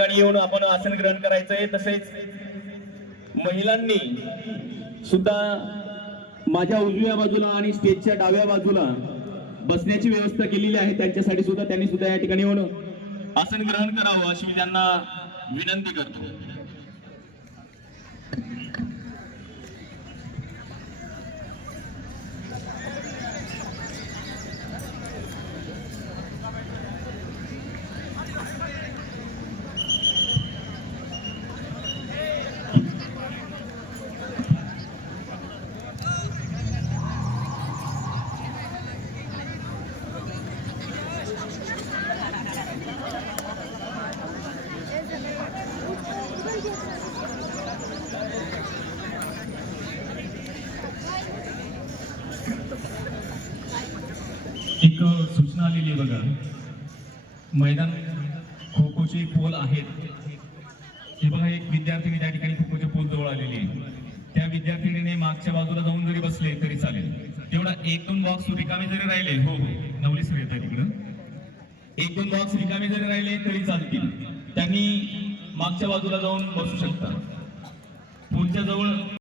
ठिकाणी येऊन आपण आसन ग्रहण करायचंय। तसेच महिलांनी सुद्धा माझ्या उजव्या बाजूला आणि स्टेजच्या डाव्या बाजूला बसण्याची व्यवस्था केलेली आहे, त्यांच्यासाठी सुद्धा त्यांनी सुद्धा या ठिकाणी येऊन आसन ग्रहण करावं अशी मी त्यांना विनंती करतो। एक सूचना आलेली बघा, मैदान खो खोचे पोल आहेत हे बघा, एक विद्यार्थिनी त्या ठिकाणी खो खोच्या पोल जवळ आलेली आहे। त्या विद्यार्थिनीने मागच्या बाजूला जाऊन जरी बसले तरी चालेल, तेवढा 1-2 बॉक्स रिकामे जरी राहिले, हो नवली सर येत आहे तिकडं, 1-2 बॉक्स रिकामे जरी राहिले तरी चालतील, त्यांनी मागच्या बाजूला जाऊन बसू शकतात। पोलच्या जवळ